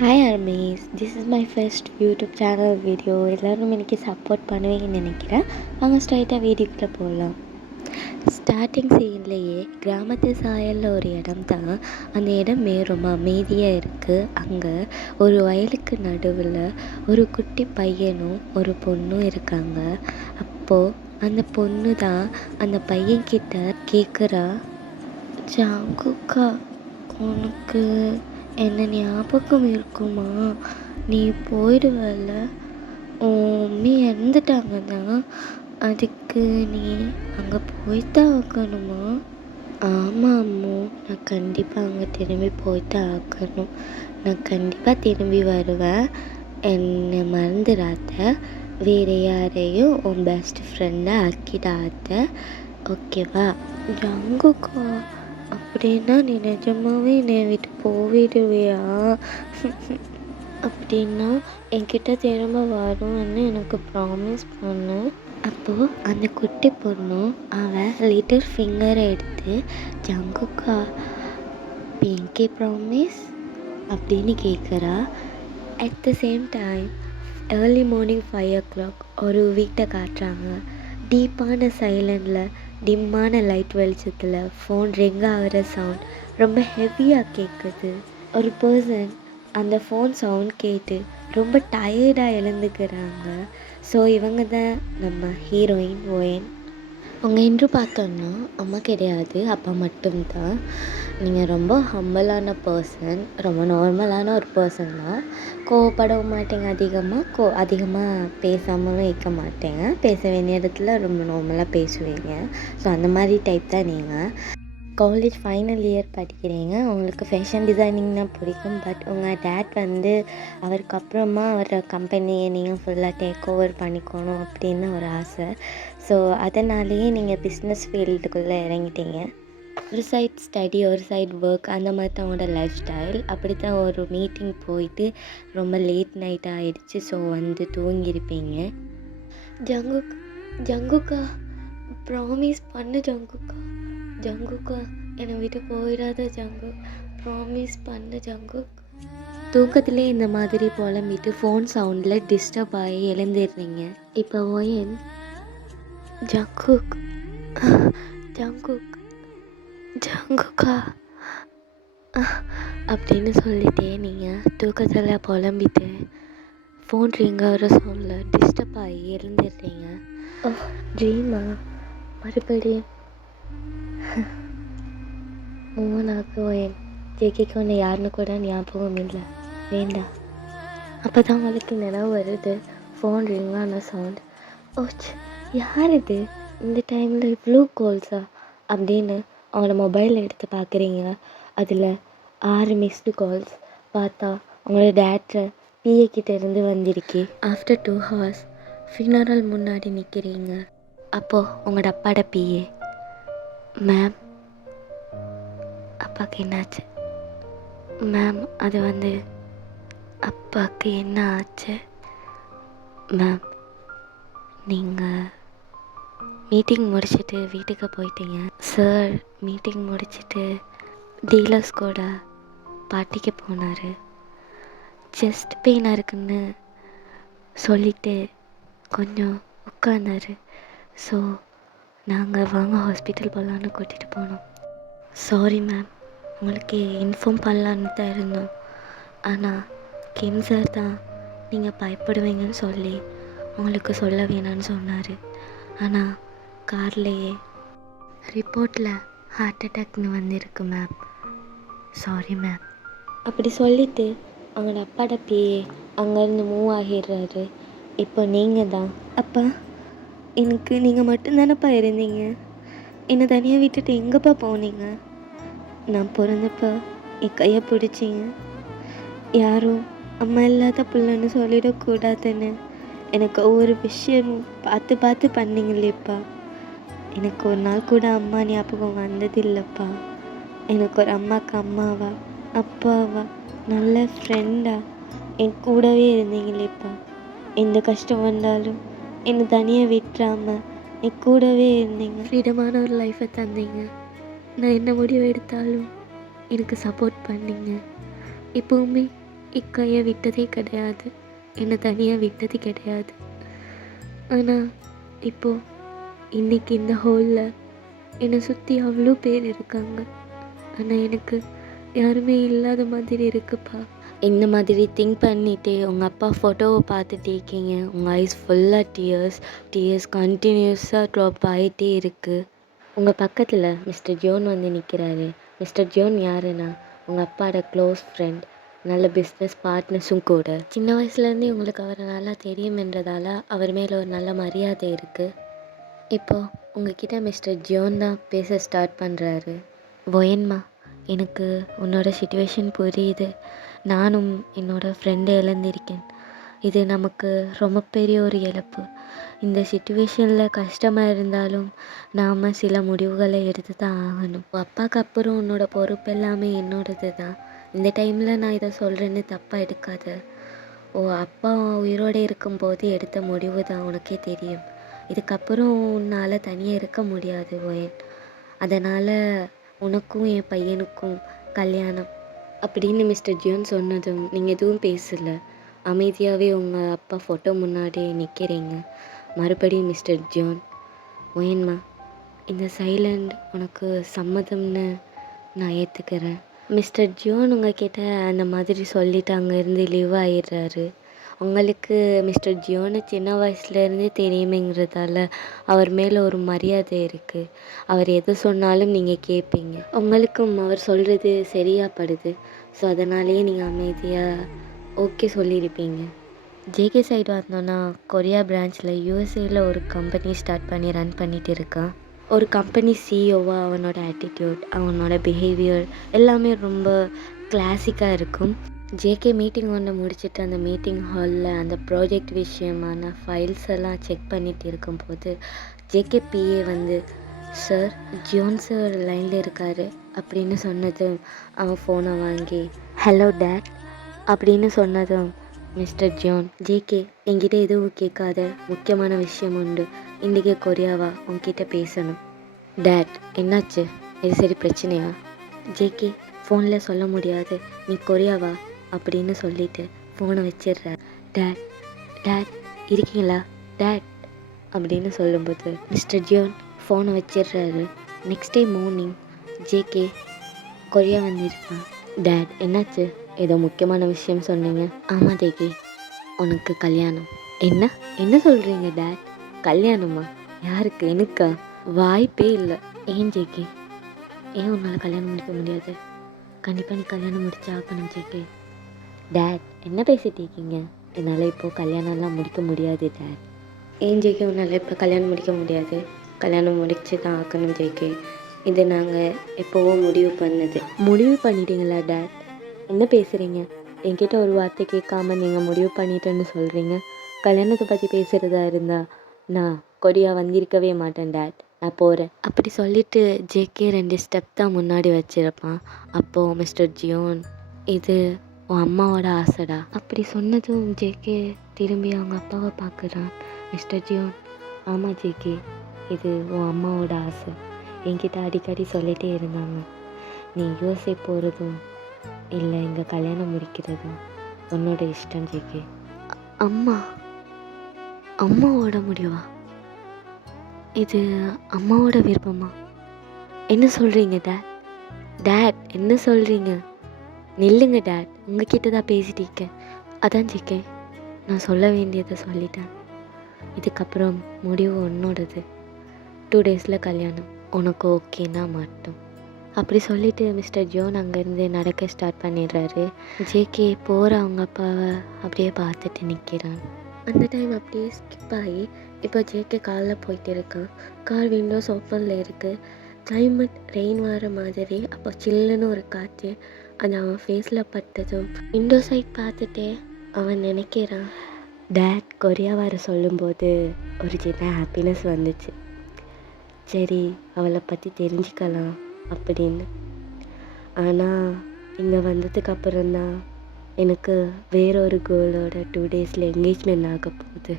Hi armies, this is my first YouTube channel video. எல்லோரும் எனக்கு support பண்ணுவீங்கன்னு நினைக்கிறேன். வாங்க ஸ்ட்ரைட்டாக வீடியோக்குள்ளே போகலாம். ஸ்டார்டிங் சீன்லேயே கிராமத்து சாயலில் ஒரு இடம் தான். அந்த இடமே ரொம்ப அமைதியாக இருக்குது. அங்கே ஒரு வயலுக்கு நடுவில் ஒரு குட்டி பையனும் ஒரு பொண்ணும் இருக்காங்க. அப்போது அந்த பொண்ணு தான் அந்த பையன்கிட்ட கேட்குறா, ஜாங்குக்கா, உனக்கு என்ன ஞாபகம் இருக்குமா? நீ போயிடுவல்ல, உன் மம்மி இறந்துட்டாங்க தான், அதுக்கு நீ அங்கே போய்தான் ஆகணுமா? ஆமாம் அம்மு, நான் கண்டிப்பாக அங்கே திரும்பி போய்தான் ஆகணும். நான் கண்டிப்பாக திரும்பி வருவேன். என்னை மறந்துடாத. வேறு யாரையும் உன் பெஸ்ட் ஃப்ரெண்டாக ஆக்கிடாத, ஓகேவா? ஜங்குக்கா, அப்படின்னா நீ நிஜமாவே என்னை விட்டு போயிடுவியா? அப்படின்னா என்கிட்ட திரும்ப வரும்னு எனக்கு ப்ராமிஸ் பண்ணு. அப்போது அந்த குட்டி பொண்ணு அவன் லிட்டில் ஃபிங்கரை எடுத்து, ஜங்குக்கா, பிங்கி ப்ராமிஸ் அப்படின்னு கேட்குறா. At the same time early morning 5 o'clock ஒரு வீட்டை காட்டுறாங்க. டீப்பான சைலண்டில், டிம்மான லைட் வெளிச்சத்தில் ஃபோன் ரிங் ஆகிற சவுண்ட் ரொம்ப ஹெவியாக கேட்குது. ஒரு பர்சன் அந்த ஃபோன் சவுண்ட் கேட்டு ரொம்ப டயர்டாக எழுந்துக்கிறாங்க. ஸோ இவங்க தான் நம்ம ஹீரோயின் ஓயன். அவங்க என்று பார்த்தோன்னா அம்மா கிடையாது, அப்பா மட்டும்தான். நீங்கள் ரொம்ப ஹம்பலான பர்சன், ரொம்ப நார்மலான ஒரு பர்சன் தான். கோவப்படவும் மாட்டேங்க, அதிகமாக பேசாமலும் இருக்க மாட்டேங்க. பேச வேண்டிய இடத்துல ரொம்ப நார்மலாக பேசுவீங்க. ஸோ அந்த மாதிரி டைப் தான் நீங்கள். காலேஜ் ஃபைனல் இயர் படிக்கிறீங்க. உங்களுக்கு ஃபேஷன் டிசைனிங்னா பிடிக்கும். பட் உங்கள் டேட் அவருக்கு அப்புறமா அவரோட கம்பெனியை நீங்கள் ஃபுல்லாக டேக் ஓவர் பண்ணிக்கணும் அப்படின்னு ஒரு ஆசை. ஸோ அதனாலேயே நீங்கள் பிஸ்னஸ் ஃபீல்டுக்குள்ளே இறங்கிட்டீங்க. ஒரு சைட் ஸ்டடி, ஒரு சைட் ஒர்க், அந்த மாதிரி தான் அவங்களோட லைஃப் ஸ்டைல். அப்படி தான் ஒரு மீட்டிங் போயிட்டு ரொம்ப லேட் நைட் ஆகிடுச்சு. ஸோ தூங்கியிருப்பீங்க. ஜங்குக்கா, ப்ராமிஸ் பண்ணு ஜங்குக்கா, என்னை விட்டு போயிடாத ப்ராமிஸ் பண்ணு தூக்கத்திலே இந்த மாதிரி புலம்பிட்டு ஃபோன் சவுண்டில் டிஸ்டர்ப் ஆகி எழுந்திருந்தீங்க. இப்போ ஓயன், ஜங்குக்கா அப்படின்னு சொல்லிட்டே நீங்கள் தூக்கத்தில் புலம்பிட்டு ஃபோன் ரிங் ஆகிற சவுண்டில் டிஸ்டர்ப் ஆகி எழுந்திருந்தீங்க. ஓ, ட்ரீமா? மறுபடியும் மூணாக்கு ஓயன், ஜெகிக்கு ஒன்று யாருன்னு கூட ஞாபகம் இல்லை, வேண்டாம். அப்போ தான் உங்களுக்கு நினைவு வருது ஃபோன் ரிங் ஆன சவுண்ட். ஓச், யார் இது இந்த டைமில் இவ்வளோ கால்ஸா அப்படின்னு அவங்களோட மொபைல் எடுத்து பார்க்குறீங்க. அதில் 6 மிஸ்டு கால்ஸ். பார்த்தா அவங்களோட டேட்ரை பிஏ கிட்டேருந்து வந்திருக்கு. ஆஃப்டர் 2 hours ஃபினரல் முன்னாடி நிற்கிறீங்க. அப்போது உங்களோட அப்பாட பிஏ, மேம், அப்பாவுக்கு என்னாச்சு? மேம், அது அப்பாவுக்கு என்ன ஆச்சு? மேம், நீங்கள் மீட்டிங் முடிச்சுட்டு வீட்டுக்கு போயிட்டீங்க. சார் மீட்டிங் முடிச்சுட்டு டீலர்ஸ் கூட பார்ட்டிக்கு போனார். செஸ்ட் பெயினாக இருக்குன்னு சொல்லிவிட்டு கொஞ்சம் உட்காந்தாரு. ஸோ நாங்கள் வாங்க ஹாஸ்பிட்டல் போகலான்னு கூட்டிகிட்டு போனோம். சாரி மேம், உங்களுக்கு இன்ஃபார்ம் பண்ணலான்னு தான் இருந்தோம். ஆனால் கிம் சார் தான் நீங்கள் பயப்படுவீங்கன்னு சொல்லி உங்களுக்கு சொல்ல வேணான்னு சொன்னார். ஆனால் கார்லேயே ரிப்போர்ட்டில் ஹார்ட் அட்டாக்னு வந்திருக்கு மேம். Sorry ma'am. அப்படி சொல்லிவிட்டு அவங்களோட அப்பாட பிஏ அங்கேருந்து மூவ் ஆகிடுறாரு. இப்போ நீங்கள் தான். அப்பா, எனக்கு நீங்கள் மட்டும்தானப்பா இருந்தீங்க. என்னை தனியாக விட்டுட்டு எங்கேப்பா போனீங்க? நான் பிறந்தப்போ என் கையை பிடிச்சிங்க. யாரும் அம்மா இல்லாத பிள்ளைன்னு சொல்லிடக்கூடாதுன்னு எனக்கு ஒவ்வொரு விஷயமும் பார்த்து பண்ணிங்களேப்பா. எனக்கு ஒரு நாள் கூட அம்மா ஞாபகம் வந்ததில்லைப்பா. எனக்கு ஒரு அம்மாவுக்கு அம்மாவா, அப்பாவா, நல்ல ஃப்ரெண்டா என் கூடவே இருந்தீங்களேப்பா. எந்த கஷ்டம் வந்தாலும் என்னை தனியாக விட்டுறாமல் என் கூடவே இருந்தீங்க. ஃப்ரீடமான ஒரு லைஃப்பை தந்தீங்க. நான் என்ன முடிவு எடுத்தாலும் எனக்கு சப்போர்ட் பண்ணிங்க. இப்போவுமே இக்கையை விட்டதே கிடையாது, என்னை தனியாக விட்டது கிடையாது. ஆனால் இப்போது இன்றைக்கி இந்த ஹோலில் என்னை சுற்றி அவ்வளோ பேர் இருக்காங்க, ஆனால் எனக்கு யாருமே இல்லாத மாதிரி இருக்குப்பா. இந்த மாதிரி திங்க் பண்ணிகிட்டே உங்கள் அப்பா ஃபோட்டோவை பார்த்துட்டே இருக்கீங்க. உங்கள் ஐஸ் ஃபுல்லாக டியர்ஸ் கண்டினியூஸாக ட்ராப் ஆகிட்டே இருக்குது. உங்கள் பக்கத்தில் மிஸ்டர் ஜோன் வந்து நிற்கிறாரு. மிஸ்டர் ஜோன் யாருன்னா உங்கள் அப்பாவோட க்ளோஸ் ஃப்ரெண்ட், நல்ல பிஸ்னஸ் பார்ட்னர்ஸும் கூட. சின்ன வயசுலேருந்தே உங்களுக்கு அவரை நல்லா தெரியுமென்றதால அவர் மேலே ஒரு நல்ல மரியாதை இருக்குது. இப்போது உங்ககிட்ட மிஸ்டர் ஜோன் தான் பேச ஸ்டார்ட் பண்ணுறாரு. ஒயன்மா, எனக்கு உன்னோட சிச்சுவேஷன் புரியுது. நானும் என்னோடய ஃப்ரெண்டை இழந்திருக்கேன். இது நமக்கு ரொம்ப பெரிய ஒரு இழப்பு. இந்த சிச்சுவேஷனில் கஷ்டமாக இருந்தாலும் நாம் சில முடிவுகளை எடுத்து தான் ஆகணும். அப்பாவுக்கு அப்புறம் உன்னோட பொறுப்பு எல்லாமே என்னோடது தான். இந்த டைமில் நான் இதை சொல்கிறேன்னு தப்பாக எடுக்காத. அப்பா உயிரோடு இருக்கும்போது எடுத்த முடிவு தான், உனக்கே தெரியும். இதுக்கப்புறம் உன்னால் தனியாக இருக்க முடியாது ஒயன். அதனால் உனக்கும் என் பையனுக்கும் கல்யாணம் அப்படின்னு மிஸ்டர் ஜியோன் சொன்னதும் நீங்கள் எதுவும் பேசலை. அமைதியாகவே உங்கள் அப்பா ஃபோட்டோ முன்னாடியே நிற்கிறீங்க. மறுபடியும் மிஸ்டர் ஜியோன், ஒயன்மா, இந்த சைலண்ட் உனக்கு சம்மதம்னு நான் ஏற்றுக்கிறேன். மிஸ்டர் ஜியோன் உங்ககிட்ட அந்த மாதிரி சொல்லிவிட்டு அங்கேருந்து லீவ் ஆகிடுறாரு. உங்களுக்கு மிஸ்டர் ஜியோனை சின்ன வயசுலேருந்தே தெரியுமேங்கிறதால அவர் மேலே ஒரு மரியாதை இருக்குது. அவர் எது சொன்னாலும் நீங்கள் கேட்பீங்க. உங்களுக்கும் அவர் சொல்கிறது சரியாக படுது. ஸோ அதனாலேயே நீங்கள் அமைதியாக ஓகே சொல்லியிருப்பீங்க. ஜேகே சைடு வந்தோன்னா கொரியா பிரான்ச்சில் யூஎஸ்ஏயில் ஒரு கம்பெனி ஸ்டார்ட் பண்ணி ரன் பண்ணிகிட்டு இருக்கான். ஒரு கம்பெனி சிஇஓவாக அவனோட ஆட்டிடியூட், அவனோட பிஹேவியர் எல்லாமே ரொம்ப கிளாசிக்காக இருக்கும். ஜேகே மீட்டிங் ஒன்று முடிச்சுட்டு அந்த மீட்டிங் ஹாலில் அந்த ப்ராஜெக்ட் விஷயமான ஃபைல்ஸ் எல்லாம் செக் பண்ணிகிட்டு இருக்கும்போது ஜேகே பிஏ வந்து, சார் ஜியோன் சார் லைனில் இருக்கார் அப்படின்னு சொன்னதும் அவன் ஃபோனை வாங்கி ஹலோ டேட் அப்படின்னு சொன்னதும் மிஸ்டர் ஜியோன், ஜேகே என்கிட்ட எதுவும் கேட்காத, முக்கியமான விஷயம் உண்டு, இன்றைக்கி கொரியாவா உன்கிட்ட பேசணும். டேட் என்னாச்சு, இது சரி பிரச்சனையா? ஜேகே ஃபோனில் சொல்ல முடியாது, நீ கொரியாவா அப்படின்னு சொல்லிவிட்டு ஃபோனை வச்சிடுற. டேட் டேட் இருக்கீங்களா டேட் அப்படின்னு சொல்லும்போது மிஸ்டர் ஜியோன் ஃபோனை வச்சிடுறாரு. Next day morning JK Korea வந்திருக்கான். டேட் என்னாச்சு, ஏதோ முக்கியமான விஷயம் சொன்னீங்க. ஆமாம் ஜேகே, உனக்கு கல்யாணம். என்ன சொல்கிறீங்க டேட்? கல்யாணமா? யாருக்கு? எனக்கா? வாய்ப்பே இல்லை. ஏன் ஜேகே, ஏன் உன்னால் கல்யாணம் முடிக்க முடியாது? கண்டிப்பாக நீ கல்யாணம் முடிச்சா ஆகணும் ஜேகே. டேட் என்ன பேசிகிட்டு இருக்கீங்க? என்னால் இப்போது கல்யாணம்லாம் முடிக்க முடியாது டேட். ஏன் ஜேகே உன்னால் இப்போ கல்யாணம் முடிக்க முடியாது? கல்யாணம் முடிச்சு தான் ஆக்கணும் ஜேகே. இது நாங்கள் எப்போவோ முடிவு பண்ணிட்டீங்களா டேட்? என்ன பேசுகிறீங்க? என்கிட்ட ஒரு வார்த்தை கேட்காம நீங்கள் முடிவு பண்ணிட்டேன்னு சொல்கிறீங்க. கல்யாணத்தை பற்றி பேசுகிறதா இருந்தால் நான் கொரியா வந்திருக்கவே மாட்டேன் டேட், நான் போகிறேன் அப்படி சொல்லிவிட்டு ஜேகே 2 ஸ்டெப் தான் முன்னாடி வச்சுருப்பான். அப்போது மிஸ்டர் ஜியோன், இது உன் அம்மாவோட ஆசைடா அப்படி சொன்னதும் ஜேகே திரும்பி அவங்க அப்பாவை பார்க்குறான். மிஸ்டர் ஜியோன், ஆமாம் ஜேகே, இது உன் அம்மாவோட ஆசை. என்கிட்ட அடிக்கடி சொல்லிகிட்டே இருந்தாங்க. நீ யூஎஸ்ஏ போகிறதும் இல்லை இங்கே கல்யாணம் முடிக்கிறதும் உன்னோட இஷ்டம் ஜேகே. அம்மாவோட முடிவா? இது அம்மாவோட விருப்பமா? என்ன சொல்கிறீங்க டேட் என்ன சொல்கிறீங்க? நில்லுங்க டேட், உங்ககிட்ட தான் பேசிட்டு இருக்கேன். அதான் ஜேகே, நான் சொல்ல வேண்டியதை சொல்லிட்டேன். இதுக்கப்புறம் முடிவு உன்னோடது. 2 டேஸில் கல்யாணம், உனக்கு ஓகேனா மட்டும் அப்படி சொல்லிவிட்டு மிஸ்டர் ஜோன் அங்கேருந்து நடக்க ஸ்டார்ட் பண்ணிடுறாரு. ஜேகே போகிற அவங்க அப்பாவை அப்படியே பார்த்துட்டு நிற்கிறான். அந்த டைம் அப்படியே ஸ்கிப் ஆகி இப்போ ஜேகே காரில் போயிட்டு இருக்கான். கார் விண்டோஸ் ஓப்பனில் இருக்குது. கிளைமேட் ரெயின் வர மாதிரி. அப்போ சில்லுன்னு ஒரு காற்று அது அவன் ஃபேஸில் பட்டதும் விண்டோ சைட் பார்த்துட்டே அவன் நினைக்கிறான், டேட் கொரியா வர சொல்லும்போது ஒரு சின்ன ஹாப்பினஸ் வந்துச்சு. சரி அவளை பற்றி தெரிஞ்சுக்கலாம் அப்படின்னு. ஆனால் இங்கே வந்ததுக்கப்புறம்தான் எனக்கு வேறொரு கோலோட 2 டேஸில் என்கேஜ்மெண்ட் ஆக போகுது.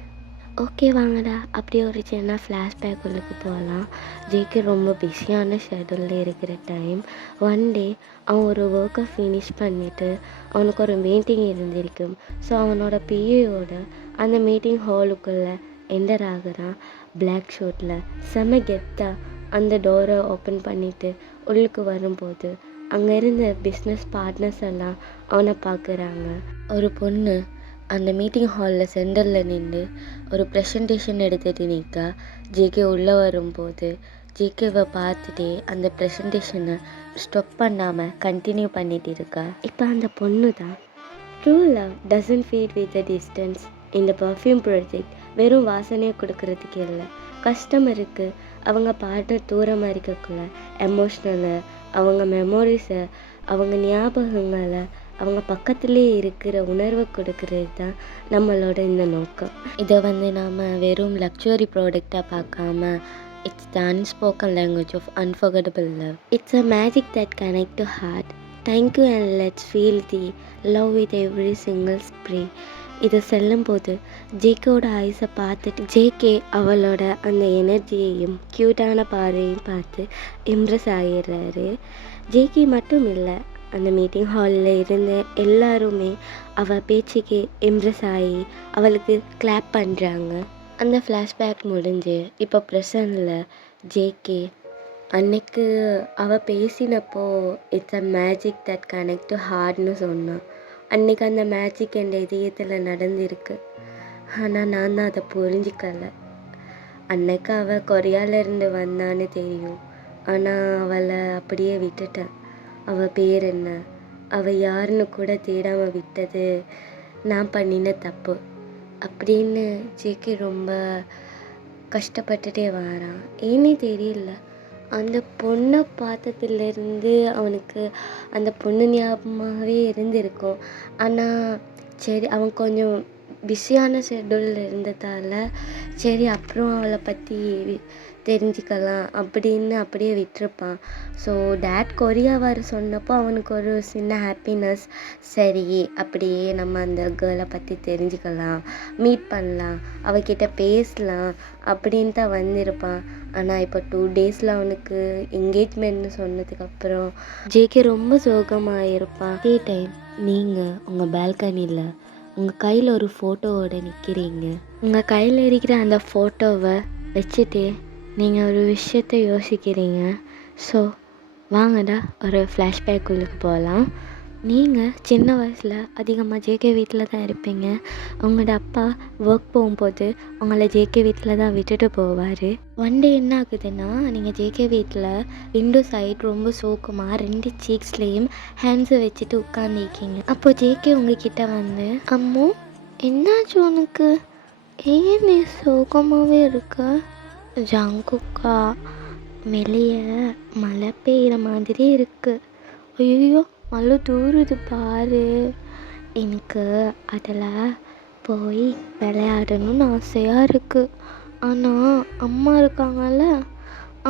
ஓகே வாங்கடா. அப்படியே ஒரு சின்ன ஃப்ளாஷ்பேக் உள்ளுக்கு போகலாம். ஜேகே ரொம்ப பிஸியான ஷெட்யூலில் இருக்கிற டைம். ஒன் டே அவன் ஒரு ஒர்க்கை ஃபினிஷ் பண்ணிவிட்டு அவனுக்கு ஒரு மீட்டிங் இருந்திருக்கும். ஸோ அவனோட பிஏயோட அந்த மீட்டிங் ஹாலுக்குள்ளே என்டர் ஆகுறான். பிளாக் ஷூட்டில் செம கெத்தாக அந்த டோரை ஓப்பன் பண்ணிவிட்டு உள்ளுக்கு வரும்போது அங்கே இருந்த பிஸ்னஸ் பார்ட்னர்ஸ் எல்லாம் அவனை பார்க்குறாங்க. ஒரு பொண்ணு அந்த மீட்டிங் ஹாலில் சென்டரில் நின்று ஒரு ப்ரெசன்டேஷன் எடுத்துகிட்டு நிற்கா. ஜேகே உள்ளே வரும்போது ஜேகேவை பார்த்துட்டே அந்த ப்ரெசன்டேஷனை ஸ்டாப் பண்ணாமல் கண்டினியூ பண்ணிட்டு இருக்கா. இப்போ அந்த பொண்ணு தான் true love doesn't feed with the distance. இந்த பர்ஃப்யூம் ப்ராஜெக்ட் வெறும் வாசனையை கொடுக்கறதுக்கு இல்லை, கஸ்டமருக்கு அவங்க பார்ட்னர் தூரமாக இருக்கக்குள்ள எமோஷ்னலை, அவங்க மெமோரிஸை, அவங்க ஞாபகங்களை, அவங்க பக்கத்துலேயே இருக்கிற உணர்வை கொடுக்கறது தான் நம்மளோட இந்த நோக்கம். இதை நாம் வெறும் லக்ஸுரி ப்ராடக்டாக பார்க்காம it's the unspoken language of unforgettable love. It's a magic that connect to heart. Thank you and let's feel the love with every single spray. இதை சொல்லும்போது ஜேகேவோட ஐஸை பார்த்துட்டு ஜேகே அவளோட அந்த எனர்ஜியையும் க்யூட்டான பார்வையும் பார்த்து இம்ப்ரெஸ் ஆகிடுறாரு. ஜேகே மட்டும் இல்லை, அந்த மீட்டிங் ஹாலில் இருந்த எல்லாருமே அவள் பேச்சுக்கு இம்ப்ரெஸ் ஆகி அவளுக்கு கிளாப் பண்ணுறாங்க. அந்த ஃப்ளாஷ்பேக் முடிஞ்சு இப்போ ப்ரெசண்டில் ஜேகே அன்னைக்கு அவள் பேசினப்போ it's a magic that connect to ஹார்ட்னு சொன்னான். அன்னைக்கு அந்த மேஜிக் என் இதயத்தில் நடந்திருக்கு. ஆனால் நான் தான் அதை புரிஞ்சிக்கலை. அன்னைக்கு அவள் கொரியாவிலேருந்து வந்தான்னு தெரியும், ஆனால் அவளை அப்படியே விட்டுட்டேன். அவள் பேர் என்ன, அவள் யாருன்னு கூட தேடாமல் விட்டது நான் பண்ணின தப்பு அப்படின்னு ஜேகே ரொம்ப கஷ்டப்பட்டுட்டே வரான். ஏன்னே தெரியல, அந்த பொண்ணை பார்த்ததுலேருந்து அவனுக்கு அந்த பொண்ணு ஞாபகமாகவே இருந்திருக்கும். ஆனால் சரி, அவன் கொஞ்சம் பிஸியான ஷெட்யூலில் இருந்ததால் சரி அப்புறம் அவளை பற்றி தெரிஞ்சுக்கலாம் அப்படின்னு அப்படியே விட்டுருப்பான். ஸோ டேட் கொரியா வர சொன்னப்போ அவனுக்கு ஒரு சின்ன ஹாப்பினஸ். சரி அப்படியே நம்ம அந்த கேர்ளை பற்றி தெரிஞ்சுக்கலாம், மீட் பண்ணலாம், அவகிட்ட பேசலாம் அப்படின்னு தான் வந்திருப்பான். ஆனால் இப்போ 2 டேஸில் அவனுக்கு என்கேஜ்மெண்ட்னு சொன்னதுக்கப்புறம் ஜேகே ரொம்ப சோகமாக இருப்பான். அதே டைம் நீங்கள் உங்கள் பால்கனியில் உங்கள் கையில் ஒரு ஃபோட்டோவோட நிற்கிறீங்க. உங்கள் கையில் இருக்கிற அந்த ஃபோட்டோவை வச்சுட்டு நீங்கள் ஒரு விஷயத்தை யோசிக்கிறீங்க. ஸோ வாங்கடா ஒரு ஃப்ளாஷ்பேக் உள்ளுக்கு போகலாம். நீங்கள் சின்ன வயசில் அதிகமாக ஜேகே வீட்டில் தான் இருப்பீங்க. உங்களோட அப்பா ஒர்க் போகும்போது உங்களை ஜேகே வீட்டில் தான் விட்டுட்டு போவார். ஒன் டே என்ன ஆகுதுன்னா, நீங்கள் ஜேகே வீட்டில் விண்டோ சைட் ரொம்ப சோகமாக 2 சீக்ஸ்லேயும் ஹேண்ட்ஸை வச்சுட்டு உட்காந்துருக்கீங்க. அப்போது ஜேகே உங்ககிட்ட வந்து, அம்மு என்னாச்சு உனக்கு, ஏன் நீ சோகமாகவே இருக்க? ஜங்குக்கா வெளியே மழை பெய்கிற மாதிரி இருக்குது. ஐயோ மழை தூருது பாரு. எனக்கு அதில் போய் விளையாடணும்னு ஆசையாக இருக்குது. ஆனால் அம்மா இருக்காங்கல்ல,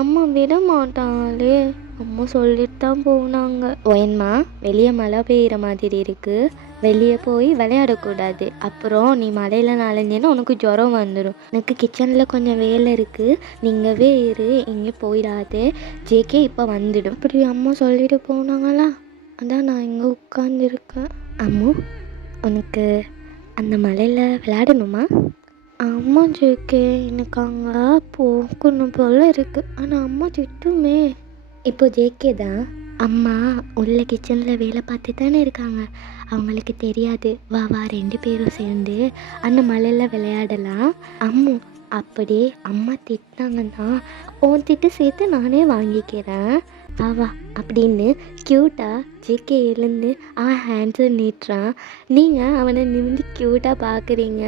அம்மா விட மாட்டாங்களே. அம்மா சொல்லிட்டு தான் போனாங்க, ஓயன்மா வெளியே மழை பெய்கிற மாதிரி இருக்குது, வெளியே போய் விளையாடக்கூடாது, அப்புறம் நீ மழையில் நனைஞ்சேன்னா உனக்கு ஜுரம் வந்துடும். எனக்கு கிச்சனில் கொஞ்சம் வேலை இருக்குது, நீங்கவே இரு, எங்கேயும் போயிடாதே, ஜேகே இப்போ வந்துடும். இப்படி அம்மா சொல்லிட்டு போனாங்களா, அதான் நான் இங்கே உட்காந்துருக்கேன். அம்மு உனக்கு அந்த மலையில் விளையாடணுமா? அம்மா ஜேகே எனக்கு அங்கே போகணும் போல் இருக்குது, ஆனால் அம்மா திட்டுமே. இப்போ ஜேகே தான், அம்மா உள்ள கிச்சனில் வேலை பார்த்து தானே இருக்காங்க, அவங்களுக்கு தெரியாது, வா வா 2 பேரும் சேர்ந்து அந்த மலையில் விளையாடலாம். அம்மு அப்படியே அம்மா திட்டினாங்கன்னா உன் திட்டு சேர்த்து நானே வாங்கிக்கிறேன், வா வா அப்படின்னு க்யூட்டாக ஜேகே எழுந்து ஹேண்ட்ஸை நீட்டுறான். நீங்கள் அவனை நிமிந்து க்யூட்டாக பார்க்குறீங்க.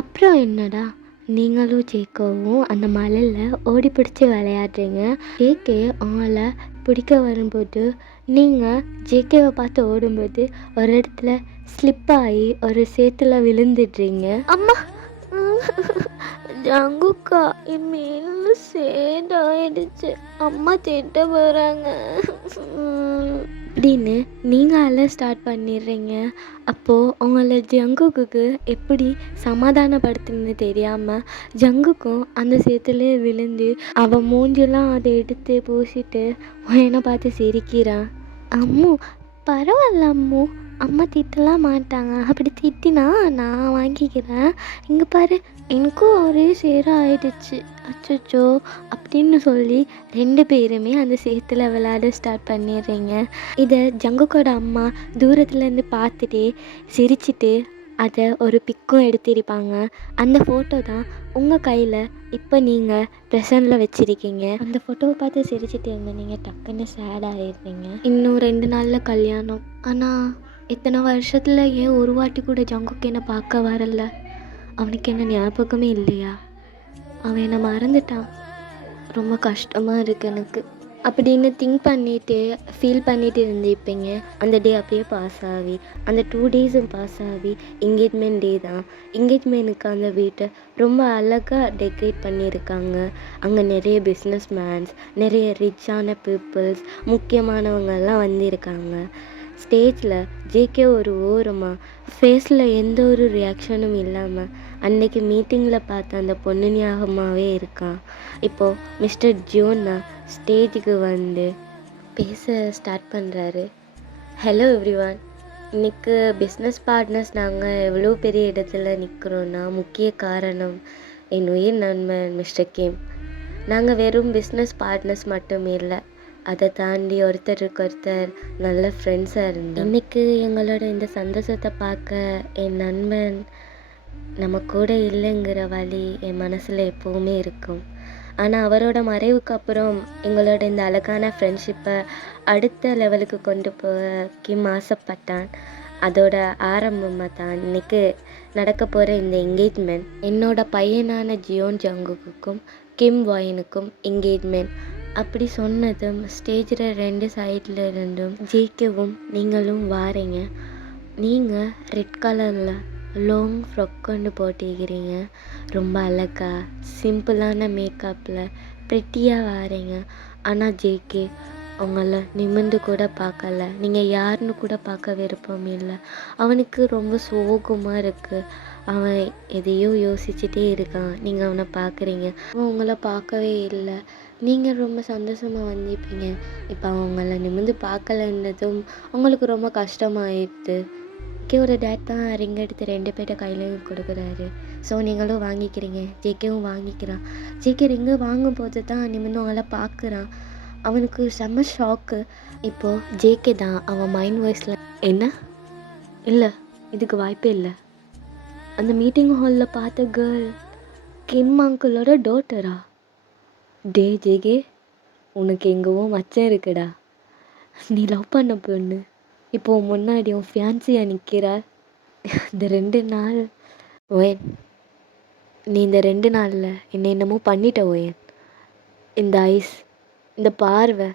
அப்புறம் என்னடா, நீங்களும் ஜேகேவும் அந்த மலையில் ஓடி பிடிச்சி விளையாடுறீங்க. ஜேகே அவங்கள பிடிக்க வரும்போது நீங்கள் ஜேகேவை பார்த்து ஓடும்போது ஒரு இடத்துல ஸ்லிப் ஆகி ஒரு சேத்துல விழுந்துடுறீங்க. அம்மா ஜங்குக்கா என் மேல சேதாயிடுச்சு, அம்மா திட்ட போகிறாங்க. அப்படின்னு நீங்கள் அழ ஸ்டார்ட் பண்ணிடுறீங்க. அப்போது உங்களை ஜங்குக்குக்கு எப்படி சமாதானப்படுத்துன்னு தெரியாமல் ஜங்குக்கும் அந்த சேத்துல விழுந்து அவன் மூஞ்செல்லாம் அதை எடுத்து பூசிட்டு என்னை பார்த்து சிரிக்கிறான். அம்மு, பரவாயில்ல அம்மு, அம்மா திட்டலாம் மாட்டாங்க. அப்படி திட்டினா நான் வாங்கிக்கிறேன். இங்கே பாரு, எனக்கும் ஒரே சேராக ஆயிடுச்சு. அச்சோ அப்படின்னு சொல்லி 2 பேருமே அந்த சேத்துல விளையாட ஸ்டார்ட் பண்ணிடுறீங்க. இதை ஜங்குக்கோட அம்மா தூரத்துலேருந்து பார்த்துட்டே சிரிச்சிட்டு அதை ஒரு பிக்கும் எடுத்திருப்பாங்க. அந்த ஃபோட்டோ தான் உங்கள் கையில் இப்போ நீங்கள் ப்ரெசண்டில் வச்சுருக்கீங்க. அந்த ஃபோட்டோவை பார்த்து சிரிச்சிட்டு இருந்த நீங்கள் டக்குன்னு சேட் ஆகிடுறீங்க. இன்னும் 2 நாளில் கல்யாணம். ஆனால் இத்தனை வருஷத்தில் ஏன் ஒரு வாட்டி கூட ஜங்குக்கு என்னை பார்க்க வரல? அவனுக்கு என்ன ஞாபகமே இல்லையா? அவன் என்னை மறந்துட்டான். ரொம்ப கஷ்டமாக இருக்குது எனக்கு அப்படின்னு திங்க் பண்ணிவிட்டு ஃபீல் பண்ணிட்டு இருந்திருப்பீங்க. அந்த டே அப்படியே பாஸ் ஆகி அந்த 2 டேஸும் பாஸ் ஆகி என்கேஜ்மெண்ட் டே தான். என்கேஜ்மெண்ட்டுக்கு அந்த வீட்டை ரொம்ப அழகாக டெக்கரேட் பண்ணியிருக்காங்க. அங்கே நிறைய பிஸ்னஸ் மேன்ஸ், நிறைய ரிச்சான பீப்புள்ஸ், முக்கியமானவங்கெல்லாம் வந்திருக்காங்க. ஸ்டேஜில் ஜேகே ஒரு ஓரமாக ஃபேஸில் எந்த ஒரு ரியாக்ஷனும் இல்லாமல் அன்னைக்கு மீட்டிங்கில் பார்த்த அந்த பொண்ணு ஞாபகமாகவே இருக்கான். இப்போது மிஸ்டர் ஜியோன்னா ஸ்டேஜுக்கு வந்து பேச ஸ்டார்ட் பண்ணுறாரு. ஹலோ எவ்ரிவான், இன்றைக்கு பிஸ்னஸ் பார்ட்னர்ஸ் நாங்கள் எவ்வளோ பெரிய இடத்துல நிற்கிறோன்னா முக்கிய காரணம் என் உயிர் நண்பன் மிஸ்டர் கிம். நாங்கள் வெறும் பிஸ்னஸ் பார்ட்னர்ஸ் மட்டுமே இல்லை, அதை தாண்டி ஒருத்தருக்கு ஒருத்தர் நல்ல ஃப்ரெண்ட்ஸாக இருந்தோம். இன்றைக்கி எங்களோட இந்த சந்தோஷத்தை பார்க்க என் நண்பன் நம்ம கூட இல்லைங்கிற வழி என் மனசில் எப்போவுமே இருக்கும். ஆனால் அவரோட மறைவுக்கு அப்புறம் எங்களோட இந்த அழகான ஃப்ரெண்ட்ஷிப்பை அடுத்த லெவலுக்கு கொண்டு போக கிம் ஆசைப்பட்டான். அதோட ஆரம்பமாக தான் இன்றைக்கி நடக்க போகிற இந்த என்கேஜ்மெண்ட். என்னோட பையனான ஜியோன் ஜங்குக்கும் கிம் வாயினுக்கும் என்கேஜ்மெண்ட். அப்படி சொன்னதும் ஸ்டேஜில் 2 சைடில் இருந்தும் ஜேகேவும் நீங்களும் வாரீங்க. நீங்கள் ரெட் கலரில் லாங் ஃப்ராக் கொண்டு போட்டிருக்கிறீங்க. ரொம்ப அழகா சிம்பிளான மேக்கப்பில் ப்ரிட்டியாக வாரீங்க. ஆனால் ஜேகே உங்களை நிமிர்ந்து கூட பார்க்கல. நீங்கள் யாருன்னு கூட பார்க்க விருப்பம் இல்லை. அவனுக்கு ரொம்ப சோகமாக இருக்குது. அவன் எதையோ யோசிச்சுட்டே இருக்கான். நீங்கள் அவனை பார்க்குறீங்க, அவன் உங்களை பார்க்கவே இல்லை. நீங்கள் ரொம்ப சந்தோஷமாக வந்திருப்பீங்க. இப்போ அவன் உங்களை நிமிர்ந்து பார்க்கலன்னதும் உங்களுக்கு ரொம்ப கஷ்டமாயிடுது. ஜேகேவோட டேட் தான் ரிங் எடுத்து 2 பேர்ட்ட கையிலையும் கொடுக்குறாரு. ஸோ நீங்களும் வாங்கிக்கிறீங்க, ஜேகேவும் வாங்கிக்கிறான். ஜேகே ரிங்கு வாங்கும்போது தான் நிமிர்ந்து உங்களை பார்க்குறான். அவனுக்கு செம்ம ஷாக்கு. இப்போது ஜேகே தான் அவன் மைண்ட் வாய்ஸில், என்ன இல்லை, இதுக்கு வாய்ப்பே இல்லை. அந்த மீட்டிங் ஹாலில் பார்த்த கேர்ள் கிம் அங்கிளோட டாட்டரா? டே ஜேகே, உனக்கு எங்கேவோ மச்சம் இருக்குடா. நீ லவ் பண்ண பொண்ணு இப்போ முன்னாடி உன் ஃபியான்சியாக நிற்கிறா. இந்த 2 நாள் ஓயன், நீ இந்த 2 நாளில் என்னமோ பண்ணிட்ட ஓயன். இந்த ஐஸ், இந்த பார்வை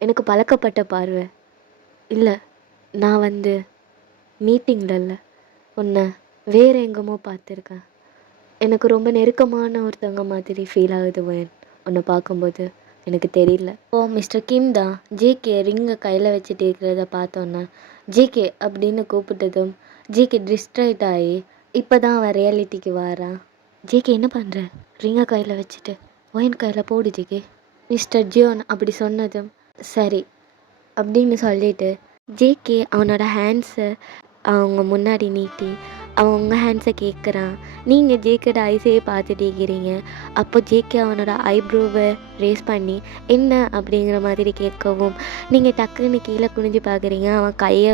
எனக்கு பழக்கப்பட்ட பார்வை இல்லை. நான் மீட்டிங்கில் இல்லை, உன்னை வேறு எங்கேமோ பார்த்துருக்கேன். எனக்கு ரொம்ப நெருக்கமான ஒருத்தவங்க மாதிரி ஃபீல் ஆகுது ஓயன் உன்னை பார்க்கும்போது. எனக்கு தெரியல. ஓ மிஸ்டர் கிம் தான் ஜேகே ரிங்கை கையில் வச்சுட்டு இருக்கிறத பார்த்தோன்னே ஜேகே அப்படின்னு கூப்பிட்டதும் ஜேகே டிஸ்ட்ராக்ட் ஆகி இப்போ தான் அவன் ரியாலிட்டிக்கு வாரான். ஜேகே என்ன பண்ணுற? ரிங்கை கையில் வச்சுட்டு ஓயன் கையில் போடு ஜேகே. மிஸ்டர் ஜியோன் அப்படி சொன்னதும் சரி அப்படின்னு சொல்லிட்டு ஜேகே அவனோட ஹேண்ட்ஸை அவங்க முன்னாடி நீட்டி அவங்க ஹேண்ட்ஸை கேட்குறான். நீங்கள் ஜேகேட ஐஸையே பார்த்துட்டு இருக்கிறீங்க. அப்போ ஜேகே அவனோட ஐப்ரோவை ரேஸ் பண்ணி என்ன அப்படிங்கிற மாதிரி கேட்கவும் நீங்கள் டக்குன்னு கீழே குனிஞ்சு பார்க்குறீங்க. அவன் கையை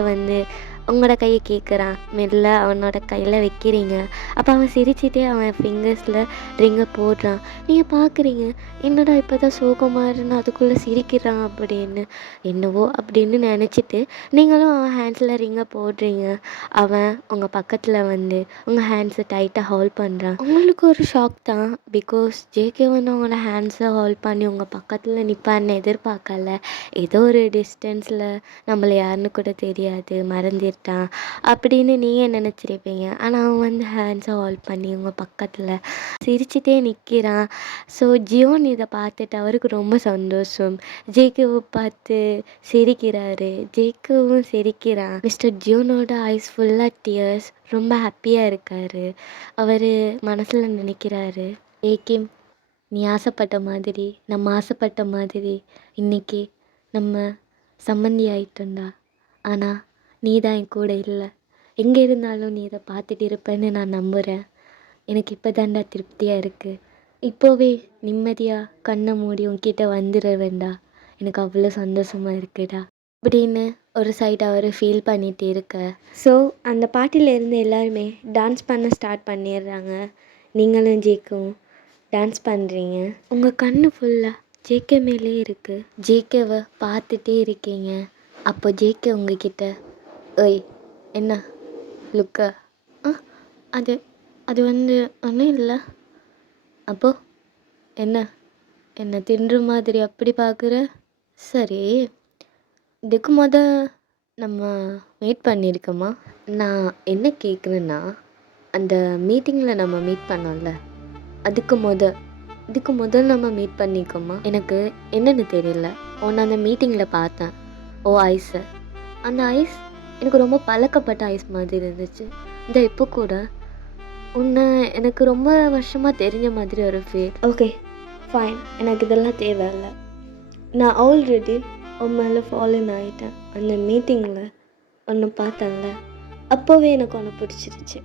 உங்களோட கையை கேட்குறான். மெல்ல அவனோட கையில் வைக்கிறீங்க. அப்போ அவன் சிரிச்சிட்டே அவன் ஃபிங்கர்ஸில் ரிங்கை போடுறான். நீங்கள் பார்க்குறீங்க, என்னடா இப்போ தான் சோகமாக இருந்தால் அதுக்குள்ளே சிரிக்கிறான் அப்படின்னு. என்னவோ அப்படின்னு நினச்சிட்டு நீங்களும் அவன் ஹேண்ட்ஸில் ரிங்கை போடுறீங்க. அவன் உங்கள் பக்கத்தில் உங்கள் ஹேண்ட்ஸை டைட்டாக ஹோல்ட் பண்ணுறான். உங்களுக்கு ஒரு ஷாக் தான். பிகாஸ் ஜேகே உங்களோட ஹேண்ட்ஸை ஹோல்ட் பண்ணி உங்கள் பக்கத்தில் நிற்பான்னு எதிர்பார்க்கல. ஏதோ ஒரு டிஸ்டன்ஸில் நம்மளை யாருன்னு கூட தெரியாது, மறந்து பண்ணிட்டான் அப்படின்னு நீங்கள் நினச்சிருப்பீங்க. ஆனால் அவன் வந்து ஹேண்ட்ஸை ஹோல்ட் பண்ணி உங்கள் பக்கத்தில் சிரிச்சிட்டே நிற்கிறான். ஸோ ஜியோன் இதை பார்த்துட்டு அவருக்கு ரொம்ப சந்தோஷம். ஜேகேவை பார்த்து சிரிக்கிறாரு, ஜேகேவும் சிரிக்கிறான். மிஸ்டர் ஜியோனோட ஐஸ் ஃபுல்லாக டியர்ஸ். ரொம்ப ஹாப்பியாக இருக்கார். அவர் மனசில் நினைக்கிறாரு, ஏகே நீ ஆசைப்பட்ட மாதிரி நம்ம ஆசைப்பட்ட மாதிரி இன்றைக்கி நம்ம சம்மந்தி ஆயிட்டோம்டா. ஆனால் நீ தான் என் கூட இல்லை. எங்கே இருந்தாலும் நீ இதை பார்த்துட்டு இருப்பேன்னு நான் நம்புகிறேன். எனக்கு இப்போ தான்டா திருப்தியாக இருக்குது. இப்போவே நிம்மதியாக கண்ணை மூடி உன்கிட்ட வந்துடுவேன்டா. எனக்கு அவ்வளோ சந்தோஷமாக இருக்குடா அப்படின்னு ஒரு சைடு அவர் ஃபீல் பண்ணிகிட்டு இருக்க. ஸோ அந்த பாட்டியில் இருந்து எல்லாருமே டான்ஸ் பண்ண ஸ்டார்ட் பண்ணிடுறாங்க. நீங்களும் ஜேக்கும் டான்ஸ் பண்ணுறீங்க. உங்கள் கண்ணு ஃபுல்லாக ஜேகே மேலே இருக்குது. ஜேகேவை பார்த்துட்டே இருக்கீங்க. அப்போ ஜேகே உங்ககிட்ட, ஓய் என்ன லுக்கா? அது அது வந்து ஒன்றும் இல்லை. அப்போது என்ன தின்ற மாதிரி அப்படி பார்க்குற? சரி, இதுக்கு நம்ம மீட் பண்ணியிருக்கோமா? நான் என்ன கேட்குறேன்னா, அந்த மீட்டிங்கில் நம்ம மீட் பண்ணோம்ல, இதுக்கு முதல் நம்ம மீட் பண்ணிக்கோமா? எனக்கு என்னன்னு தெரியல. உன்னை அந்த மீட்டிங்கில் பார்த்தேன். ஐஸு, அந்த ஐஸ் எனக்கு ரொம்ப பழக்கப்பட்ட ஐஸ் மாதிரி இருந்துச்சு. இந்த இப்போ கூட உன்னை எனக்கு ரொம்ப வருஷமாக தெரிஞ்ச மாதிரி ஒரு ஃபீல். ஓகே ஃபைன், எனக்கு இதெல்லாம் தேவையில்லை. நான் ஆல்ரெடி உன் மேலே ஃபாலோன் ஆகிட்டேன். அந்த மீட்டிங்கில் ஒன்று பார்த்தேன்ல, அப்போவே எனக்கு ஒன்று பிடிச்சிருச்சு.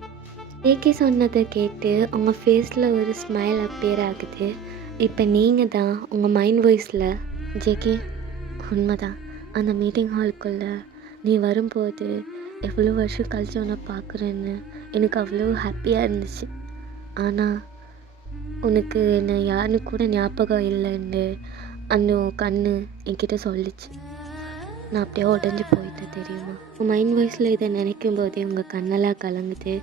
ஏகே சொன்னதை கேட்டு உங்கள் ஃபேஸில் ஒரு ஸ்மைல் அப்பியர் ஆகுது. இப்போ நீங்கள் தான் உங்கள் மைண்ட் வாய்ஸில், ஜேகே உண்மைதான், அந்த மீட்டிங் ஹாலுக்குள்ளே நீ வரும்போது எவ்வளோ வருஷம் கழிச்சு உன்னை பார்க்குறேன்னு எனக்கு அவ்வளோ ஹாப்பியாக இருந்துச்சு. ஆனால் உனக்கு என்ன யாருன்னு கூட ஞாபகம் இல்லைன்னு அந்த கண்ணு என்கிட்ட சொல்லிச்சு. நான் அப்படியே உடஞ்சி போயிட்டேன் தெரியுமா? உங்கள் மைண்ட் வாய்ஸில் இதை நினைக்கும் போதே உங்கள் கண்ணெல்லாம் கலங்குது.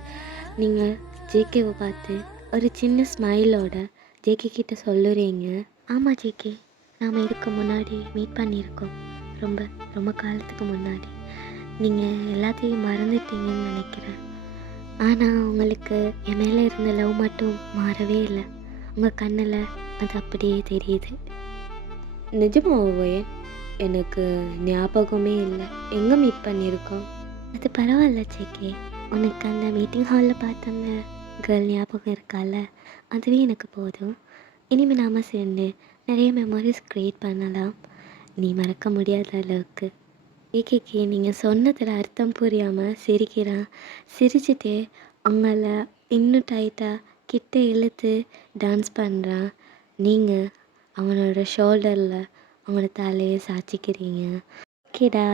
நீங்கள் ஜேகேவை பார்த்து ஒரு சின்ன ஸ்மைலோட ஜேகே கிட்ட சொல்லுறீங்க, ஆமாம் ஜேகே, நாம் இதுக்கு முன்னாடி மீட் பண்ணியிருக்கோம், ரொம்ப காலத்துக்கு முன்னாடி. நீங்கள் எல்லாத்தையும் மறந்துட்டீங்கன்னு நினைக்கிறேன். ஆனால் உங்களுக்கு என் மேலே இருந்த லவ் மட்டும் மாறவே இல்லை. உங்கள் கண்ணில் அது அப்படியே தெரியுது. நிஜமாவே எனக்கு ஞாபகமே இல்லை. எங்கே மீட் பண்ணியிருக்கோம்? அது பரவாயில்ல ஜேகே, உனக்கு அந்த மீட்டிங் ஹாலில் பார்த்தோங்க கேர்ள் ஞாபகம் இருக்கால, அதுவே எனக்கு போதும். இனிமேல் நாம் சேர்ந்து நிறைய மெமரிஸ் க்ரியேட் பண்ணலாம். நீ மறக்க முடியாத அளவுக்கு. ஏகேக்கு நீங்கள் சொன்னதில் அர்த்தம் புரியாமல் சிரிக்கிறான். சிரிச்சுட்டே அவங்கள இன்னும் டைட்டாக கிட்ட இழுத்து டான்ஸ் பண்ணுறான். நீங்கள் அவனோட ஷோல்டரில் அவங்களோட தலையை சாய்ச்சிக்கிறீங்க. ஓகேடா,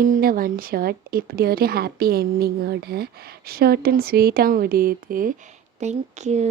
இந்த ஒன் ஷாட் இப்படி ஒரு ஹாப்பி எண்டிங்கோட ஷார்ட் அண்ட் ஸ்வீட்டாக முடியுது. தேங்க்யூ.